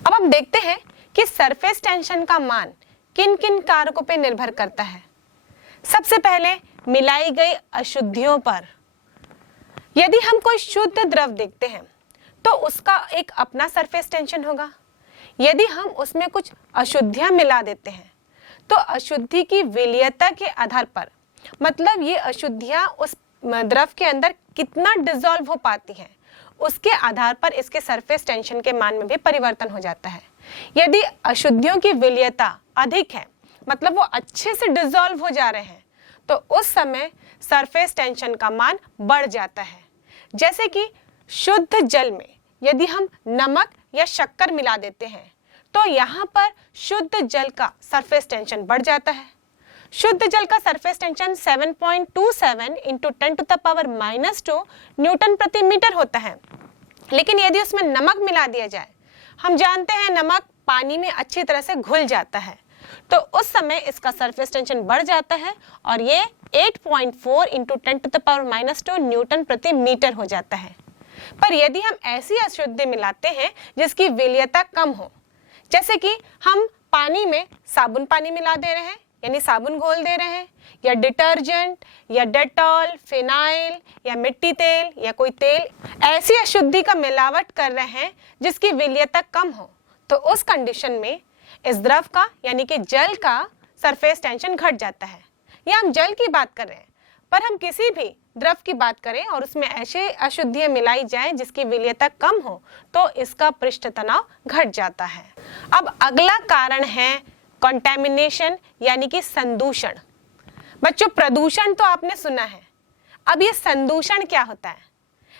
अब हम देखते हैं कि सरफेस टेंशन का मान किन किन कारकों पर निर्भर करता है। सबसे पहले मिलाई गई अशुद्धियों पर। यदि हम कोई शुद्ध द्रव देखते हैं तो उसका एक अपना सरफेस टेंशन होगा। यदि हम उसमें कुछ अशुद्धियां मिला देते हैं तो अशुद्धि की विलयता के आधार पर, मतलब ये अशुद्धियां उस द्रव के अंदर कितना डिसॉल्व हो पाती हैं, उसके आधार पर इसके सरफेस टेंशन के मान में भी परिवर्तन हो जाता है। यदि अशुद्धियों की विलयता अधिक है, मतलब वो अच्छे से डिसॉल्व हो जा रहे हैं, तो उस समय सरफेस टेंशन का मान बढ़ जाता है। जैसे कि शुद्ध जल में यदि हम नमक या शक्कर मिला देते हैं तो यहाँ पर शुद्ध जल का सरफेस टेंशन बढ़ जाता है। शुद्ध जल का सरफेस टेंशन 7.27 इंटू 10⁻⁻² न्यूटन प्रति मीटर होता है। लेकिन यदि उसमें नमक मिला दिया जाए, हम जानते हैं नमक पानी में अच्छी तरह से घुल जाता है, तो उस समय इसका सरफेस टेंशन बढ़ जाता है और ये 8.4 इंटू 10⁻⁻² न्यूटन प्रति मीटर हो जाता है। पर यदि हम ऐसी अशुद्धि मिलाते हैं जिसकी विलयता कम हो, जैसे कि हम पानी में साबुन पानी मिला दे रहे हैं, यानी साबुन घोल दे रहे हैं, या डिटर्जेंट या डेटॉल, फिनाइल या मिट्टी तेल या कोई तेल, ऐसी अशुद्धि का मिलावट कर रहे हैं जिसकी विलयता कम हो, तो उस कंडीशन में इस द्रव का यानी कि जल का सरफेस टेंशन घट जाता है। या हम जल की बात कर रहे हैं, पर हम किसी भी द्रव की बात करें और उसमें ऐसे अशुद्धियां मिलाई जाएं जिसकी विलयता कम हो, तो इसका पृष्ठ तनाव घट जाता है। अब अगला कारण है कंटैमिनेशन यानी कि संदूषण। बच्चों, प्रदूषण तो आपने सुना है, अब ये संदूषण क्या होता है?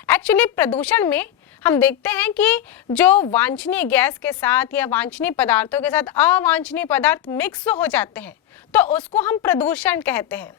एक्चुअली प्रदूषण में हम देखते हैं कि जो वांछनीय गैस के साथ या वांछनीय पदार्थों के साथ अवांछनीय पदार्थ मिक्स हो जाते हैं तो उसको हम प्रदूषण कहते हैं।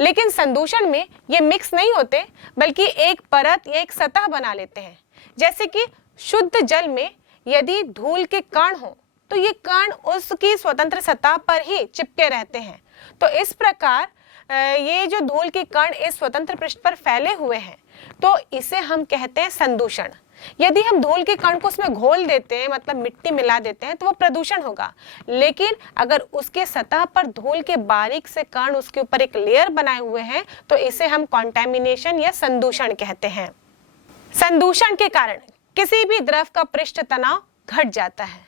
लेकिन संदूषण में ये मिक्स नहीं होते, बल्कि एक परत या एक सतह बना लेते हैं। जैसे कि शुद्ध जल में यदि धूल के कण हो तो ये कण उसकी स्वतंत्र सतह पर ही चिपके रहते हैं। तो इस प्रकार ये जो धूल के कण इस स्वतंत्र पृष्ठ पर फैले हुए हैं, तो इसे हम कहते हैं संदूषण। यदि हम धूल के कण को उसमें घोल देते हैं, मतलब मिट्टी मिला देते हैं, तो वो प्रदूषण होगा। लेकिन अगर उसके सतह पर धूल के बारीक से कण उसके ऊपर एक लेयर बनाए हुए हैं, तो इसे हम कंटैमिनेशन या संदूषण कहते हैं। संदूषण के कारण किसी भी द्रव का पृष्ठ तनाव घट जाता है।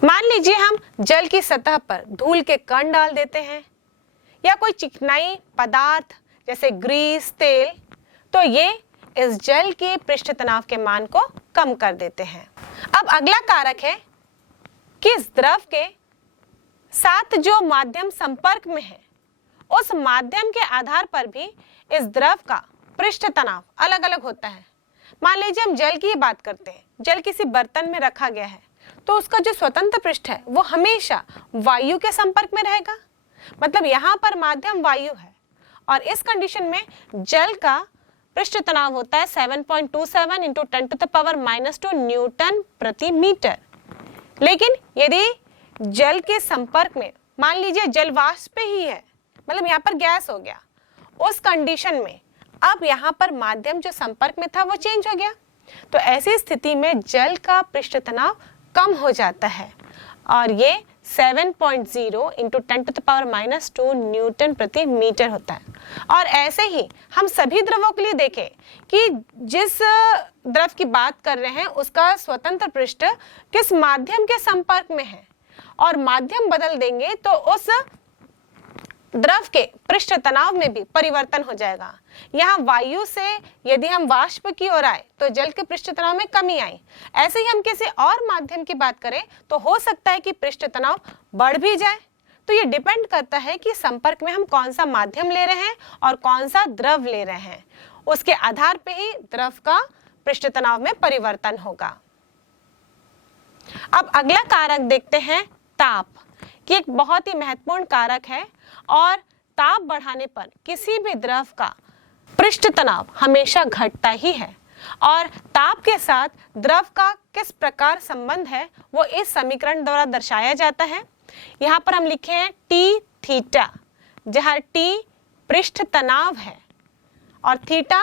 मान लीजिए हम जल की सतह पर धूल के कण डाल देते हैं या कोई चिकनाई पदार्थ जैसे ग्रीस, तेल, तो ये इस जल के पृष्ठ तनाव के मान को कम कर देते हैं। अब अगला कारक है कि इस द्रव के साथ जो माध्यम संपर्क में है, उस माध्यम के आधार पर भी इस द्रव का पृष्ठ तनाव अलग अलग होता है। मान लीजिए हम जल की बात करते हैं, जल किसी बर्तन में रखा गया है, तो उसका जो स्वतंत्र पृष्ठ है वो हमेशा वायु के संपर्क में रहेगा, मतलब यहाँ पर माध्यम वायु है, और इस कंडीशन में जल का पृष्ठ तनाव होता है 7.27 इंटू 10⁻⁻² न्यूटन प्रति मीटर। लेकिन यदि जल के संपर्क में मान लीजिए जल वाष्प ही है, मतलब यहाँ पर गैस हो गया, उस कंडीशन में अब यहाँ पर माध्यम जो संपर्क में था वो चेंज हो गया, तो ऐसी स्थिति में जल का पृष्ठ तनाव कम हो जाता है और ये 7.0 इंटू 10⁻⁻² न्यूटन प्रति मीटर होता है। और ऐसे ही हम सभी द्रवों के लिए देखें कि जिस द्रव की बात कर रहे हैं उसका स्वतंत्र पृष्ठ किस माध्यम के संपर्क में है, और माध्यम बदल देंगे तो उस द्रव के पृष्ठ तनाव में भी परिवर्तन हो जाएगा। यहाँ वायु से यदि हम वाष्प की ओर आए तो जल के पृष्ठ तनाव में कमी आई। ऐसे ही हम किसी और माध्यम की बात करें तो हो सकता है कि पृष्ठ तनाव बढ़ भी जाए। तो ये डिपेंड करता है कि संपर्क में हम कौन सा माध्यम ले रहे हैं और कौन सा द्रव ले रहे हैं, उसके आधार पे ही द्रव का पृष्ठ तनाव में परिवर्तन होगा। अब अगला कारक देखते हैं ताप, कि एक बहुत ही महत्वपूर्ण कारक है और ताप बढ़ाने पर किसी भी द्रव का पृष्ठ तनाव हमेशा घटता ही है। और ताप के साथ द्रव का किस प्रकार संबंध है वो इस समीकरण द्वारा दर्शाया जाता है। यहाँ पर हम लिखे हैं टी थीटा, जहाँ टी पृष्ठ तनाव है और थीटा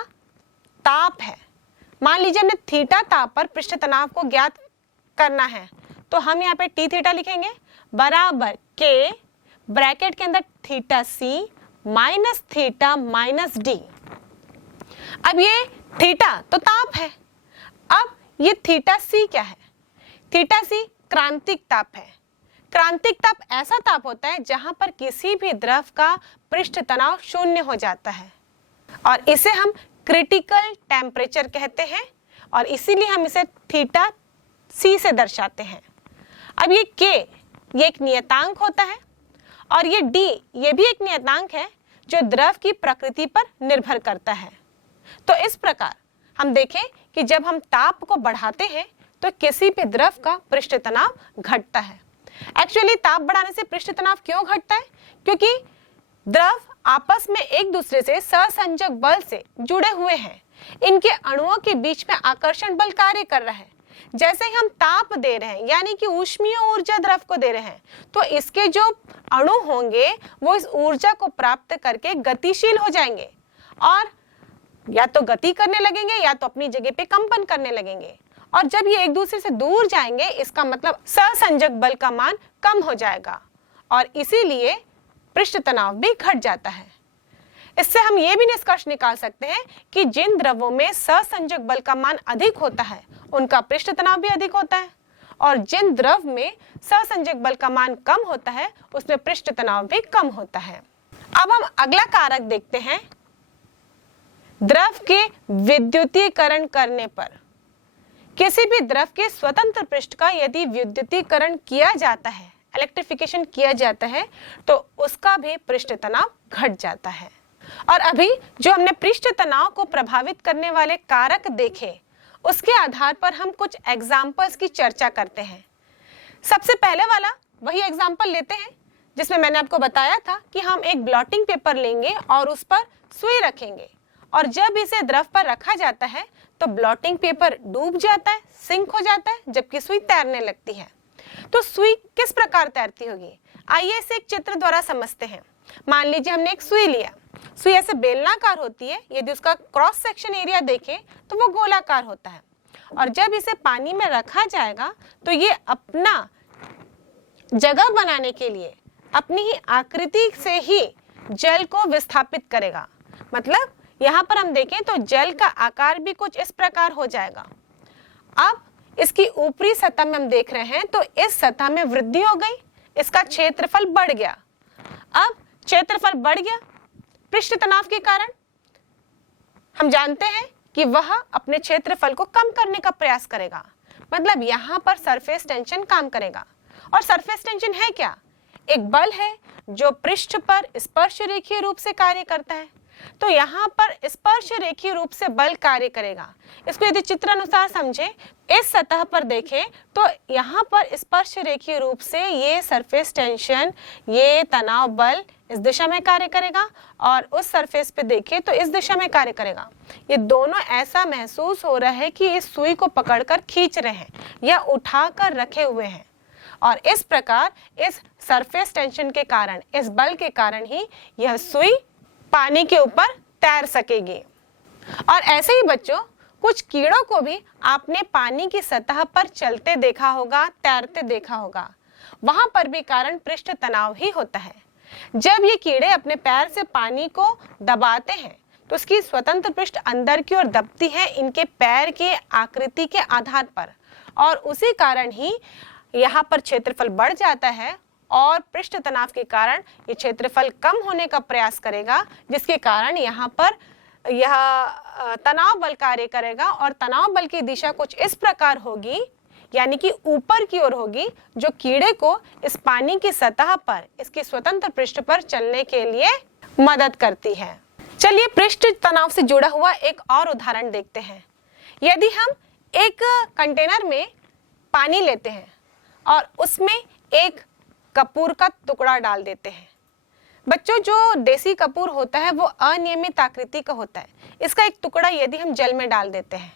ताप है। मान लीजिए हमने थीटा ताप पर पृष्ठ तनाव को ज्ञात करना है, तो हम यहाँ पे टी थीटा लिखेंगे बराबर के ब्रैकेट के अंदर थीटा सी माइनस थीटा माइनस डी। अब ये थीटा तो ताप है, अब ये थीटा सी क्या है? थीटा सी क्रांतिक ताप है। क्रांतिक ताप ऐसा ताप होता है जहां पर किसी भी द्रव का पृष्ठ तनाव शून्य हो जाता है और इसे हम क्रिटिकल टेम्परेचर कहते हैं और इसीलिए हम इसे थीटा सी से दर्शाते हैं। अब ये के ये एक नियतांक होता है और ये डी ये भी एक नियतांक है जो द्रव की प्रकृति पर निर्भर करता है। तो इस प्रकार हम देखें कि जब हम ताप को बढ़ाते हैं तो किसी भी द्रव का पृष्ठ तनाव घटता है। एक्चुअली ताप बढ़ाने से पृष्ठ तनाव क्यों घटता है? क्योंकि द्रव आपस में एक दूसरे से सहसंजक बल से जुड़े हुए हैं। इनके अणुओं के बीच में आकर्षण बल कार्य कर रहा है। जैसे ही हम ताप दे रहे हैं यानी कि ऊष्मीय ऊर्जा द्रव को दे रहे हैं तो इसके जो अणु होंगे वो इस ऊर्जा को प्राप्त करके गतिशील हो जाएंगे और या तो गति करने लगेंगे या तो अपनी जगह पे कंपन करने लगेंगे और जब ये एक दूसरे से दूर जाएंगे इसका मतलब सहसंजक बल का मान कम हो जाएगा और इसीलिए पृष्ठ तनाव भी घट जाता है। इससे हम ये भी निष्कर्ष निकाल सकते हैं कि जिन द्रवों में सहसंजक बल का मान अधिक होता है उनका पृष्ठ तनाव भी अधिक होता है और जिन द्रव में सहसंजक बल का मान कम होता है उसमें पृष्ठ तनाव भी कम होता है। अब हम अगला कारक देखते हैं। द्रव के विद्युतीकरण करने पर किसी भी द्रव के स्वतंत्र पृष्ठ का यदि विद्युतीकरण किया जाता है, इलेक्ट्रिफिकेशन किया जाता है, तो उसका भी पृष्ठ तनाव घट जाता है। और अभी जो हमने पृष्ठ तनाव को प्रभावित करने वाले कारक देखे उसके आधार पर हम कुछ एग्जाम्पल्स की चर्चा करते हैं। सबसे पहले वाला वही एग्जाम्पल लेते हैं जिसमें मैंने आपको बताया था कि हम एक ब्लॉटिंग पेपर लेंगे और उस पर सुई रखेंगे और जब इसे द्रव पर रखा जाता है तो ब्लॉटिंग पेपर डूब जाता है, सिंक हो जाता है, जबकि सुई तैरने लगती है। तो सुई किस प्रकार तैरती होगी? आइए इसे एक चित्र द्वारा समझते हैं। मान लीजिए हमने एक सुई लिया। सुई ऐसे बेलनाकार होती है, यदि उसका क्रॉस सेक्शन एरिया देखें तो वो गोलाकार होता है और जब इसे पानी में रखा जाएगा तो ये अपना जगह बनाने के लिए अपनी ही आकृति से ही जल को विस्थापित करेगा। मतलब यहाँ पर हम देखें तो जल का आकार भी कुछ इस प्रकार हो जाएगा। अब इसकी ऊपरी सतह में हम देख रहे हैं तो इस सतह में वृद्धि हो गई, इसका क्षेत्रफल बढ़ गया। अब क्षेत्रफल बढ़ गया पृष्ठ तनाव के कारण। हम जानते हैं कि वह अपने क्षेत्रफल को कम करने का प्रयास करेगा, मतलब यहाँ पर सरफेस टेंशन काम करेगा। और सरफेस टेंशन है क्या? एक बल है जो पृष्ठ पर स्पर्श रेखीय रूप से कार्य करता है। तो यहाँ पर स्पर्श रेखीय रूप से बल कार्य करेगा। इसको यदि चित्र अनुसार समझें, इस सतह पर देखें तो यहाँ पर स्पर्श रेखीय रूप से ये सरफेस टेंशन, ये तनाव बल इस दिशा में कार्य करेगा और उस सरफेस पे देखें तो इस दिशा में कार्य करेगा। ये दोनों ऐसा महसूस हो रहा है कि इस सुई को पकड़कर खींच रहे हैं या उठाकर रखे हुए हैं और इस प्रकार इस सरफेस टेंशन के कारण, इस बल के कारण ही यह सुई पानी के ऊपर तैर सकेगी। और ऐसे ही बच्चों, कुछ कीड़ों को भी आपने पानी की सतह पर चलते देखा होगा, तैरते देखा होगा। वहां पर भी कारण पृष्ठ तनाव ही होता है। जब ये कीड़े अपने पैर से पानी को दबाते हैं तो उसकी स्वतंत्र पृष्ठ अंदर की ओर दबती है इनके पैर के आकृति के आधार पर और उसी कारण ही यहाँ पर क्षेत्रफल बढ़ जाता है और पृष्ठ तनाव के कारण ये क्षेत्रफल कम होने का प्रयास करेगा, जिसके कारण यहाँ पर यह तनाव बल कार्य करेगा और तनाव बल की दिशा कुछ इस प्रकार होगी, यानी कि ऊपर की ओर होगी, जो कीड़े को इस पानी की सतह पर इसके स्वतंत्र पृष्ठ पर चलने के लिए मदद करती है। चलिए पृष्ठ तनाव से जुड़ा हुआ एक और उदाहरण देखते हैं। यदि हम एक कंटेनर में पानी लेते हैं और उसमें एक कपूर का टुकड़ा डाल देते हैं। बच्चों, जो देसी कपूर होता है वो अनियमित आकृति का होता है। इसका एक टुकड़ा यदि हम जल में डाल देते हैं,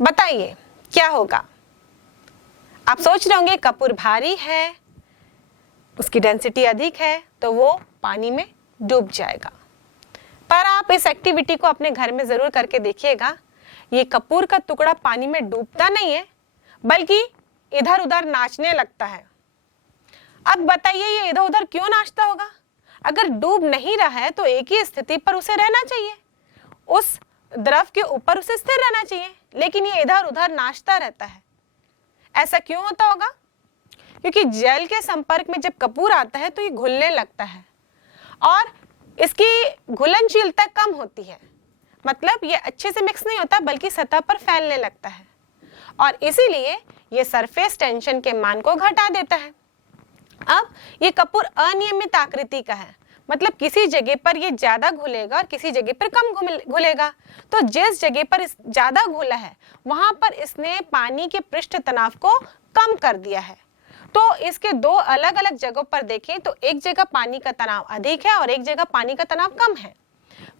बताइए क्या होगा? आप सोच रहे होंगे कपूर भारी है, उसकी डेंसिटी अधिक है, तो वो पानी में डूब जाएगा। पर आप इस एक्टिविटी को अपने घर में जरूर करके देखिएगा। ये कपूर का टुकड़ा पानी में डूबता नहीं है, बल्कि इधर उधर नाचने लगता है। अब बताइए ये इधर उधर क्यों नाचता होगा? अगर डूब नहीं रहा है तो एक ही स्थिति पर उसे रहना चाहिए, उस द्रव के ऊपर उसे स्थिर रहना चाहिए, लेकिन ये इधर उधर नाचता रहता है। ऐसा क्यों होता होगा? क्योंकि जल के संपर्क में जब कपूर आता है तो ये घुलने लगता है और इसकी घुलनशीलता कम होती है, मतलब ये अच्छे से मिक्स नहीं होता बल्कि सतह पर फैलने लगता है और इसीलिए ये सरफेस टेंशन के मान को घटा देता है। अब ये कपूर अनियमित आकृति का है, मतलब किसी जगह पर ये ज्यादा घुलेगा और किसी जगह पर कम घुलेगा। तो जिस जगह पर इस ज्यादा घुला है वहां पर इसने पानी के पृष्ठ तनाव को कम कर दिया है। तो इसके दो अलग अलग जगहों पर देखें तो एक जगह पानी का तनाव अधिक है और एक जगह पानी का तनाव कम है।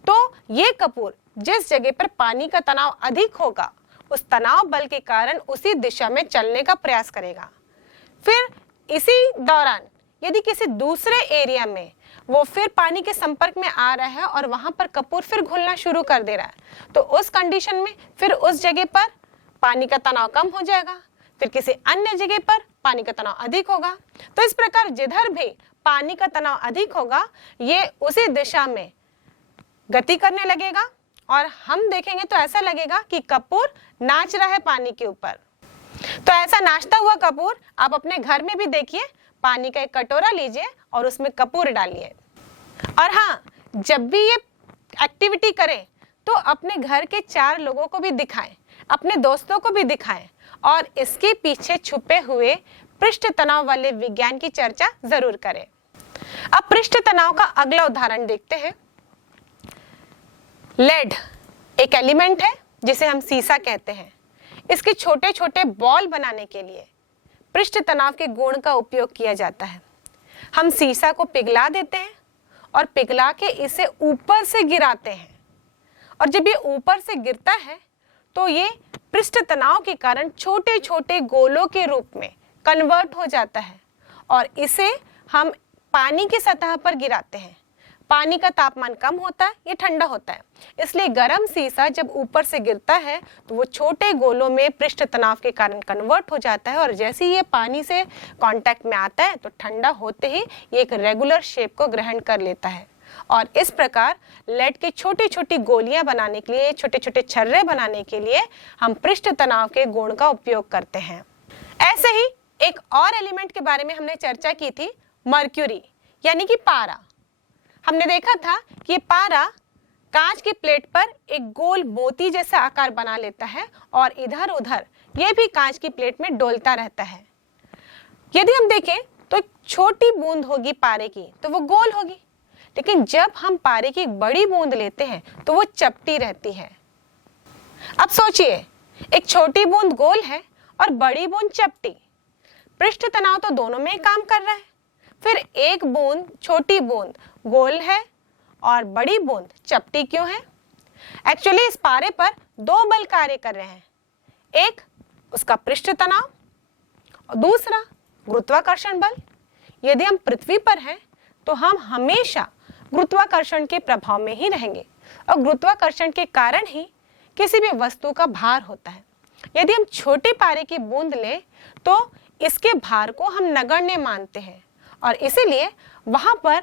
तो ये कपूर जिस जगह पर पानी का तनाव अधिक होगा उस तनाव बल के कारण उसी दिशा में चलने का प्रयास करेगा। फिर इसी दौरान यदि किसी दूसरे एरिया में वो फिर पानी के संपर्क में आ रहा है और वहां पर कपूर फिर घुलना शुरू कर दे रहा है तो उस कंडीशन में फिर उस जगह पर पानी का तनाव कम हो जाएगा, फिर किसी अन्य जगह पर पानी का तनाव अधिक होगा। तो इस प्रकार जिधर भी पानी का तनाव अधिक होगा ये उसी दिशा में गति करने लगेगा और हम देखेंगे तो ऐसा लगेगा कि कपूर नाच रहा है पानी के ऊपर। तो ऐसा नाचता हुआ कपूर आप अपने घर में भी देखिए, पानी का एक कटोरा लीजिए और उसमें कपूर डालिए और हाँ, जब भी ये एक्टिविटी करें तो अपने घर के 4 लोगों को भी दिखाएं, अपने दोस्तों को भी दिखाएं और इसके पीछे छुपे हुए पृष्ठ तनाव वाले विज्ञान की चर्चा जरूर करें। अब पृष्ठ तनाव का अगला उदाहरण देखते हैं। लेड एक एलिमेंट है जिसे हम सीसा कहते हैं। इसके छोटे छोटे बॉल बनाने के लिए पृष्ठ तनाव के गुण का उपयोग किया जाता है। हम सीसा को पिघला देते हैं और पिघला के इसे ऊपर से गिराते हैं और जब ये ऊपर से गिरता है तो ये पृष्ठ तनाव के कारण छोटे छोटे गोलों के रूप में कन्वर्ट हो जाता है और इसे हम पानी की सतह पर गिराते हैं। पानी का तापमान कम होता है, ये ठंडा होता है, इसलिए गर्म सीसा जब ऊपर से गिरता है तो वो छोटे गोलों में पृष्ठ तनाव के कारण कन्वर्ट हो जाता है और जैसे ही ये पानी से कांटेक्ट में आता है तो ठंडा होते ही ये एक रेगुलर शेप को ग्रहण कर लेता है और इस प्रकार लेड की छोटी छोटी गोलियां बनाने के लिए, छोटे छोटे छर्रे बनाने के लिए हम पृष्ठ तनाव के गुण का उपयोग करते हैं। ऐसे ही एक और एलिमेंट के बारे में हमने चर्चा की थी, मर्क्यूरी यानी कि पारा। हमने देखा था कि ये पारा कांच की प्लेट पर एक गोल मोती जैसा आकार बना लेता है और इधर उधर ये भी कांच की प्लेट में डोलता रहता है। यदि हम देखें तो एक छोटी बूंद होगी पारे की तो वो गोल होगी, लेकिन जब हम पारे की एक बड़ी बूंद लेते हैं तो वो चपटी रहती है। अब सोचिए, एक छोटी बूंद गोल है और बड़ी बूंद चपटी, पृष्ठ तनाव तो दोनों में काम कर रहा है। फिर एक बूंद, छोटी बूंद गोल है और बड़ी बूंद चपटी क्यों है? एक्चुअली इस पारे पर 2 बल कार्य कर रहे हैं, एक उसका पृष्ठ तनाव और दूसरा गुरुत्वाकर्षण बल। यदि हम पृथ्वी पर हैं तो हम हमेशा गुरुत्वाकर्षण के प्रभाव में ही रहेंगे और गुरुत्वाकर्षण के कारण ही किसी भी वस्तु का भार होता है। यदि हम छोटे पारे की बूंद लें तो इसके भार को हम नगण्य मानते हैं और इसीलिए वहां पर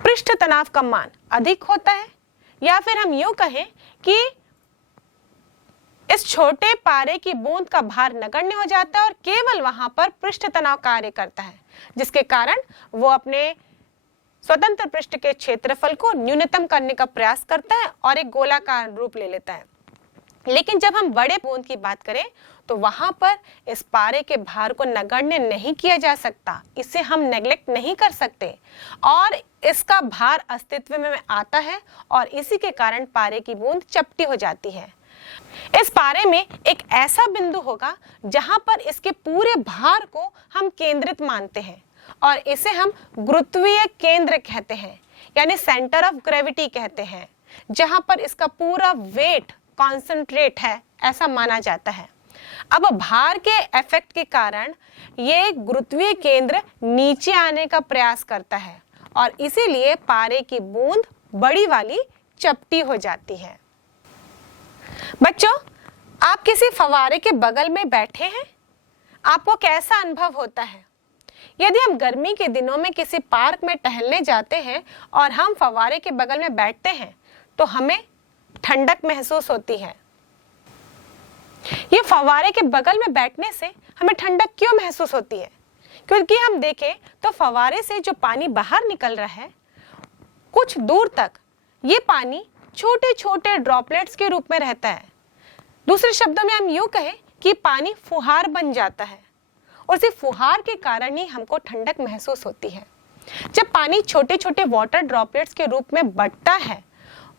पृष्ठ तनाव का मान अधिक होता है, या फिर हम यूं कहें कि इस छोटे पारे की बूंद का भार नगण्य हो जाता है और केवल वहां पर पृष्ठ तनाव कार्य करता है, जिसके कारण वो अपने स्वतंत्र पृष्ठ के क्षेत्रफल को न्यूनतम करने का प्रयास करता है और एक गोलाकार रूप ले लेता है। लेकिन जब हम बड़े बूंद की बात करें तो वहां पर इस पारे के भार को नगण्य नहीं किया जा सकता, इसे हम नेग्लेक्ट नहीं कर सकते और इसका भार अस्तित्व में आता है और इसी के कारण पारे की बूंद चपटी हो जाती है। इस पारे में एक ऐसा बिंदु होगा जहां पर इसके पूरे भार को हम केंद्रित मानते हैं और इसे हम गुरुत्वीय केंद्र कहते हैं, यानी सेंटर ऑफ ग्रेविटी कहते हैं, जहां पर इसका पूरा वेट कॉन्सेंट्रेट है ऐसा माना जाता है। अब भार के इफेक्ट के कारण ये गुरुत्वीय केंद्र नीचे आने का प्रयास करता है और इसीलिए पारे की बूंद बड़ी वाली चपटी हो जाती है। बच्चों, आप किसी फव्वारे के बगल में बैठे हैं आपको कैसा अनुभव होता है? यदि हम गर्मी के दिनों में किसी पार्क में टहलने जाते हैं और हम फव्वारे के बगल में बैठते हैं तो हमें ठंडक महसूस होती है। ये फव्वारे के बगल में बैठने से हमें ठंडक क्यों महसूस होती है? क्योंकि हम देखें तो फव्वारे से जो पानी बाहर निकल रहा है, कुछ दूर तक ये पानी छोटे छोटे ड्रॉपलेट्स के रूप में रहता है। दूसरे शब्दों में हम यूं कहें कि पानी फुहार बन जाता है और सिर्फ फुहार के कारण ही हमको ठंडक महसूस होती है। जब पानी छोटे छोटे वाटर ड्रॉपलेट्स के रूप में बढ़ता है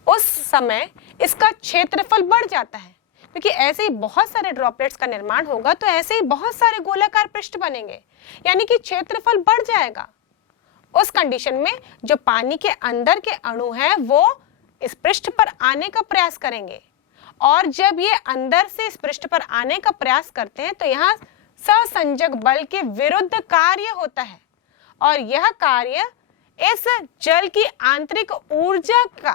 उस समय इसका क्षेत्रफल बढ़ जाता है, क्योंकि ऐसे ही बहुत सारे ड्रॉपलेट्स का निर्माण होगा तो ऐसे ही बहुत सारे गोलाकार पृष्ठ बनेंगे, यानी कि क्षेत्रफल बढ़ जाएगा। उस कंडीशन में जो पानी के अंदर के अणु हैं वो इस पृष्ठ पर आने का प्रयास करेंगे, और जब ये अंदर से इस पृष्ठ पर आने का प्रयास करते हैं तो यहाँ सहसंजक बल के विरुद्ध कार्य होता है, और यह कार्य इस जल की आंतरिक ऊर्जा का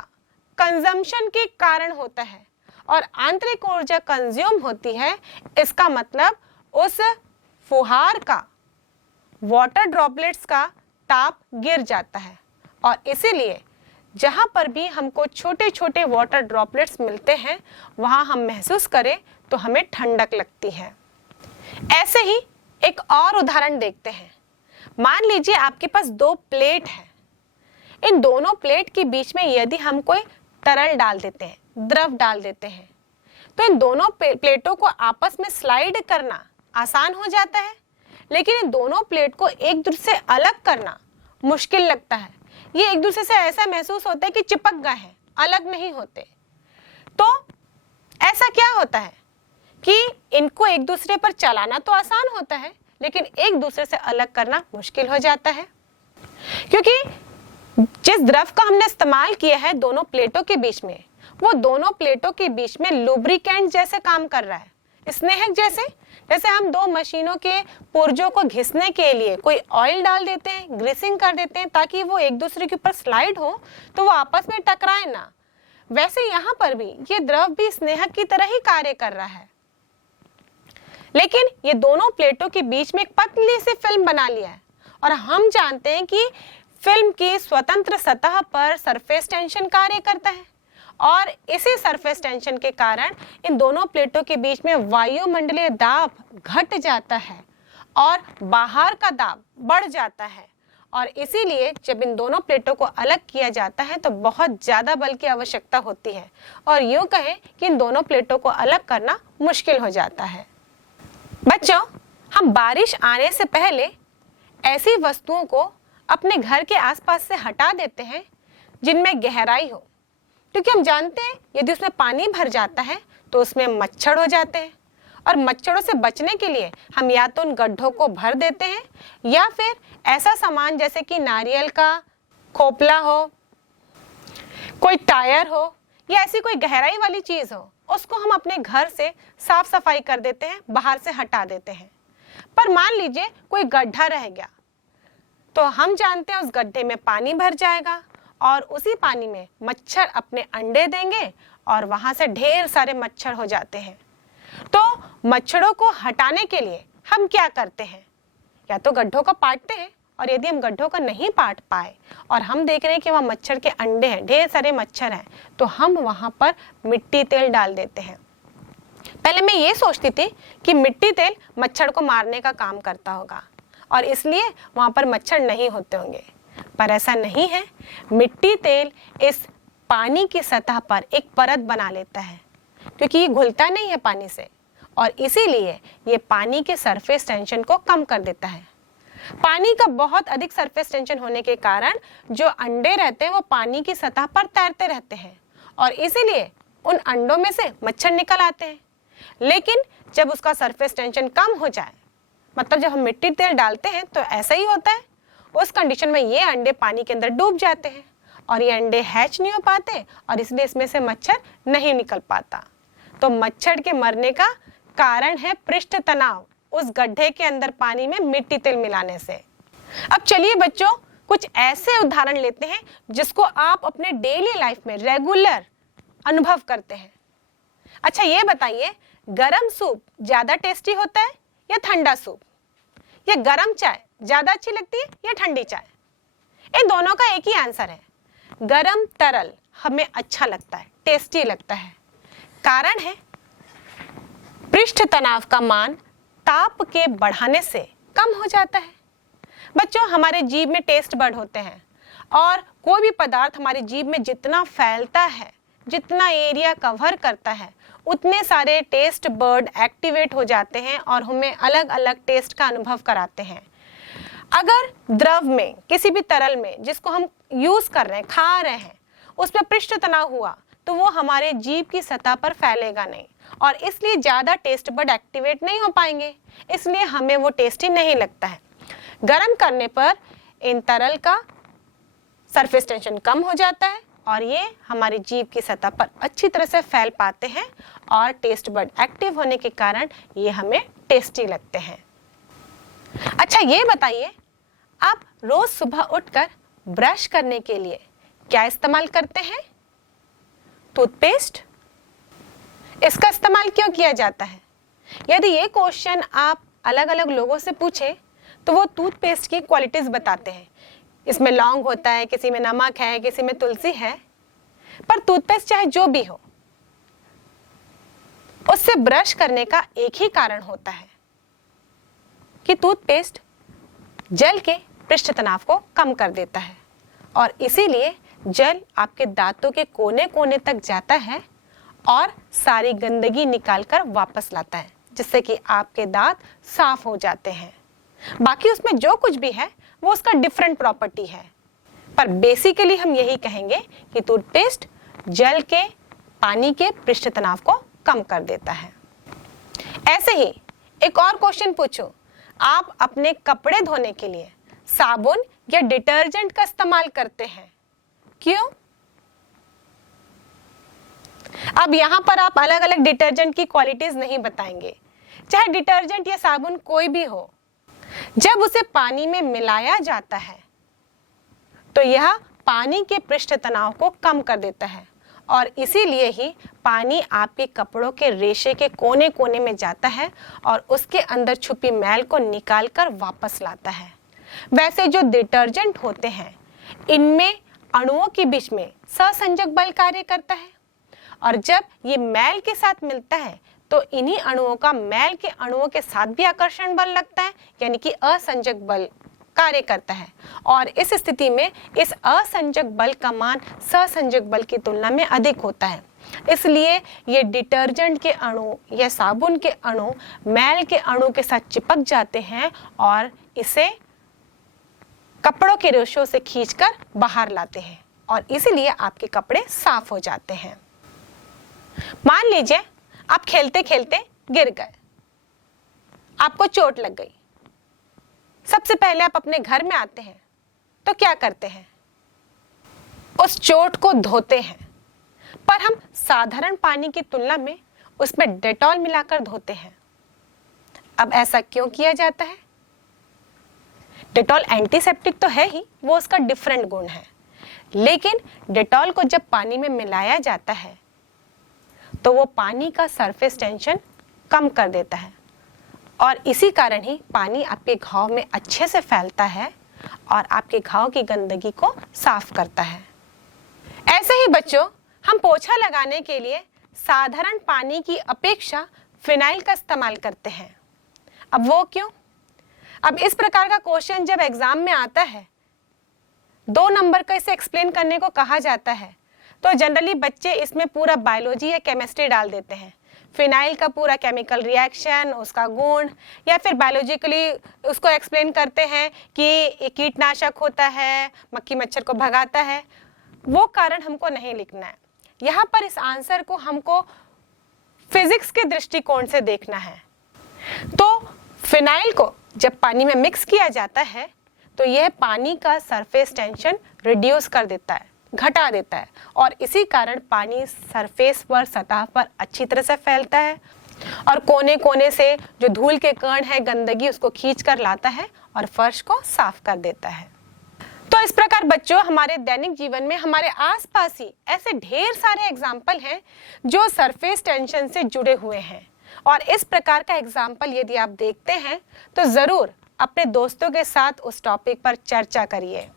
कंजम्पशन के कारण होता है, और आंतरिक ऊर्जा कंज्यूम होती है, इसका मतलब उस फुहार का, वाटर ड्रॉपलेट्स का ताप गिर जाता है, और इसीलिए जहां पर भी हमको छोटे छोटे वाटर ड्रॉपलेट्स मिलते हैं वहां हम महसूस करें तो हमें ठंडक लगती है। ऐसे ही एक और उदाहरण देखते हैं। मान लीजिए आपके पास दो प्लेट है। इन दोनों प्लेट के बीच में यदि हम कोई तरल डाल देते हैं, द्रव डाल देते हैं, तो इन दोनों प्लेटों को आपस में स्लाइड करना आसान हो जाता है, लेकिन इन दोनों प्लेट को एक दूसरे से अलग करना मुश्किल लगता है। ये एक दूसरे से ऐसा महसूस होता है कि चिपक गए हैं, अलग नहीं होते। तो ऐसा क्या होता है कि इनको एक दूसरे पर चलाना तो आसान होता है, लेकिन एक दूसरे से अलग करना मुश्किल हो जाता है, क्योंकि जिस द्रव का हमने इस्तेमाल किया है दोनों प्लेटों के बीच में, वो दोनों प्लेटों के बीच में लुब्रिकेंट जैसे काम कर रहा है, स्नेहक जैसे। जैसे हम दो मशीनों के पुर्जों को घिसने के लिए कोई ऑयल डाल देते हैं, ग्रीसिंग कर देते हैं ताकि वो एक दूसरे के ऊपर स्लाइड हो तो वो आपस में टकराए ना, वैसे यहाँ पर भी ये द्रव भी स्नेहक की तरह ही कार्य कर रहा है। लेकिन ये दोनों प्लेटों के बीच में एक पतली सी फिल्म बना लिया है, और हम जानते हैं कि फिल्म की स्वतंत्र सतह पर सरफेस टेंशन कार्य करता है, और इसी सरफेस टेंशन के कारण इन दोनों प्लेटों के बीच में वायुमंडलीय दाब घट जाता है और बाहर का दाब बढ़ जाता है, और इसीलिए जब इन दोनों प्लेटों को अलग किया जाता है तो बहुत ज्यादा बल की आवश्यकता होती है, और यूं कहें कि इन दोनों प्लेटों को अलग करना मुश्किल हो जाता है। बच्चों, हम बारिश आने से पहले ऐसी वस्तुओं को अपने घर के आसपास से हटा देते हैं जिनमें गहराई हो, क्योंकि हम जानते हैं यदि उसमें पानी भर जाता है तो उसमें मच्छर हो जाते हैं, और मच्छरों से बचने के लिए हम या तो उन गड्ढों को भर देते हैं या फिर ऐसा सामान जैसे कि नारियल का खोपला हो, कोई टायर हो या ऐसी कोई गहराई वाली चीज हो, उसको हम अपने घर से साफ सफाई कर देते हैं, बाहर से हटा देते हैं। पर मान लीजिए कोई गड्ढा रह गया, तो हम जानते हैं उस गड्ढे में पानी भर जाएगा और उसी पानी में मच्छर अपने अंडे देंगे और वहां से ढेर सारे मच्छर हो जाते हैं। तो मच्छरों को हटाने के लिए हम क्या करते हैं? या तो गड्ढों को पाटते हैं, और यदि हम गड्ढों को नहीं पाट पाए और हम देख रहे हैं कि वहाँ मच्छर के अंडे हैं, ढेर सारे मच्छर हैं, तो हम वहां पर मिट्टी तेल डाल देते हैं। पहले मैं ये सोचती थी कि मिट्टी तेल मच्छर को मारने का काम करता होगा और इसलिए वहां पर मच्छर नहीं होते होंगे, पर ऐसा नहीं है। मिट्टी तेल इस पानी की सतह पर एक परत बना लेता है, क्योंकि ये घुलता नहीं है पानी से, और इसीलिए ये पानी के सरफेस टेंशन को कम कर देता है। पानी का बहुत अधिक सरफेस टेंशन होने के कारण जो अंडे रहते हैं वो पानी की सतह पर तैरते रहते हैं, और इसीलिए उन अंडों में से मच्छर निकल आते हैं। लेकिन जब उसका सरफेस टेंशन कम हो जाए, मतलब जब हम मिट्टी तेल डालते हैं तो ऐसा ही होता है, उस कंडीशन में ये अंडे पानी के अंदर डूब जाते हैं और ये अंडे हैच नहीं हो पाते, और इसलिए इसमें से मच्छर नहीं निकल पाता। तो मच्छर के मरने का कारण है पृष्ठ तनाव उस गड्ढे के अंदर पानी में मिट्टी तेल मिलाने से। अब चलिए बच्चों, कुछ ऐसे उदाहरण लेते हैं जिसको आप अपने डेली लाइफ में रेगुलर अनुभव करते हैं। अच्छा ये बताइए, गरम सूप ज्यादा टेस्टी होता है या ठंडा सूप? या गर्म चाय ज्यादा अच्छी लगती है या ठंडी चाय? इन दोनों का एक ही आंसर है, गर्म तरल हमें अच्छा लगता है, टेस्टी लगता है। कारण है पृष्ठ तनाव का मान ताप के बढ़ाने से कम हो जाता है। बच्चों, हमारे जीभ में टेस्ट बड होते हैं और कोई भी पदार्थ हमारी जीभ में जितना फैलता है, जितना एरिया कवर करता है, उतने सारे टेस्ट बर्ड एक्टिवेट हो जाते हैं और हमें अलग अलग टेस्ट का अनुभव कराते हैं। अगर द्रव में, किसी भी तरल में जिसको हम यूज कर रहे हैं, खा रहे हैं, उस पर पृष्ठ तनाव हुआ तो वो हमारे जीभ की सतह पर फैलेगा नहीं और इसलिए ज्यादा टेस्ट बड एक्टिवेट नहीं हो पाएंगे, इसलिए हमें वो टेस्टी नहीं लगता है। गर्म करने पर इन तरल का सरफेस टेंशन कम हो जाता है और ये हमारी जीभ की सतह पर अच्छी तरह से फैल पाते हैं और टेस्ट बड एक्टिव होने के कारण ये हमें टेस्टी लगते हैं। अच्छा, ये बताइए, आप रोज सुबह उठकर ब्रश करने के लिए क्या इस्तेमाल करते हैं? टूथपेस्ट। इसका इस्तेमाल क्यों किया जाता है? यदि ये क्वेश्चन आप अलग अलग लोगों से पूछे तो वो टूथपेस्ट की क्वालिटीज बताते हैं। इसमें लौंग होता है, किसी में नमक है, किसी में तुलसी है। पर टूथपेस्ट चाहे जो भी हो, उससे ब्रश करने का एक ही कारण होता है कि टूथपेस्ट जल के पृष्ठ तनाव को कम कर देता है और इसीलिए जल आपके दांतों के कोने कोने तक जाता है और सारी गंदगी निकालकर वापस लाता है, जिससे कि आपके दांत साफ हो जाते हैं। बाकी उसमें जो कुछ भी है वो उसका डिफरेंट प्रॉपर्टी है, पर बेसिकली हम यही कहेंगे कि टूथपेस्ट जल के, पानी के पृष्ठ तनाव को कम कर देता है। ऐसे ही एक और क्वेश्चन पूछो, आप अपने कपड़े धोने के लिए साबुन या डिटर्जेंट का इस्तेमाल करते हैं, क्यों? अब यहाँ पर आप अलग अलग डिटर्जेंट की क्वालिटीज नहीं बताएंगे, चाहे डिटर्जेंट या साबुन कोई भी हो। जब उसे पानी में मिलाया जाता है तो यह पानी के पृष्ठ तनाव को कम कर देता है और इसीलिए ही पानी आपके कपड़ों के रेशे के कोने कोने में जाता है और उसके अंदर छुपी मैल को निकालकर वापस लाता है। वैसे जो डिटर्जेंट होते हैं, इनमें अणुओं के बीच में सहसंजक बल कार्य करता है और जब ये मैल के साथ मिलता है तो इन्हीं अणुओं का मैल के अणुओं के साथ भी आकर्षण बल लगता है, यानी कि असंजक बल कार्य करता है और इस स्थिति में इस असंजक बल का मान सहसंजक बल की तुलना में अधिक होता है। इसलिए ये डिटर्जेंट के अणु या साबुन के अणु मैल के अणु के साथ चिपक जाते हैं और इसे कपड़ों के रेशों से खींचकर बाहर लाते हैं और इसीलिए आपके कपड़े साफ हो जाते हैं। मान लीजिए आप खेलते खेलते गिर गए, आपको चोट लग गई। सबसे पहले आप अपने घर में आते हैं तो क्या करते हैं? उस चोट को धोते हैं, पर हम साधारण पानी की तुलना में उसमें डेटॉल मिलाकर धोते हैं। अब ऐसा क्यों किया जाता है? डेटॉल एंटीसेप्टिक तो है ही, वो उसका डिफरेंट गुण है, लेकिन डेटॉल को जब पानी में मिलाया जाता है तो वो पानी का सरफेस टेंशन कम कर देता है और इसी कारण ही पानी आपके घाव में अच्छे से फैलता है और आपके घाव की गंदगी को साफ करता है। ऐसे ही बच्चों, हम पोछा लगाने के लिए साधारण पानी की अपेक्षा फिनाइल का इस्तेमाल करते हैं। अब वो क्यों? अब इस प्रकार का क्वेश्चन जब एग्जाम में आता है, 2 नंबर का इसे एक्सप्लेन करने को कहा जाता है, तो जनरली बच्चे इसमें पूरा बायोलॉजी या केमिस्ट्री डाल देते हैं। फिनाइल का पूरा केमिकल रिएक्शन, उसका गुण, या फिर बायोलॉजिकली उसको एक्सप्लेन करते हैं कि ये कीटनाशक होता है, मक्खी मच्छर को भगाता है। वो कारण हमको नहीं लिखना है। यहाँ पर इस आंसर को हमको फिजिक्स के दृष्टिकोण से देखना है। तो फिनाइल को जब पानी में मिक्स किया जाता है तो यह पानी का सरफेस टेंशन रिड्यूस कर देता है, घटा देता है और इसी कारण पानी सरफेस पर, सतह पर अच्छी तरह से फैलता है और कोने कोने से जो धूल के कण है, गंदगी, उसको खींच कर लाता है और फर्श को साफ कर देता है। तो इस प्रकार बच्चों, हमारे दैनिक जीवन में हमारे आसपास ही ऐसे ढेर सारे एग्जाम्पल हैं जो सरफेस टेंशन से जुड़े हुए हैं और इस प्रकार का एग्जाम्पल यदि आप देखते हैं तो जरूर अपने दोस्तों के साथ उस टॉपिक पर चर्चा करिए।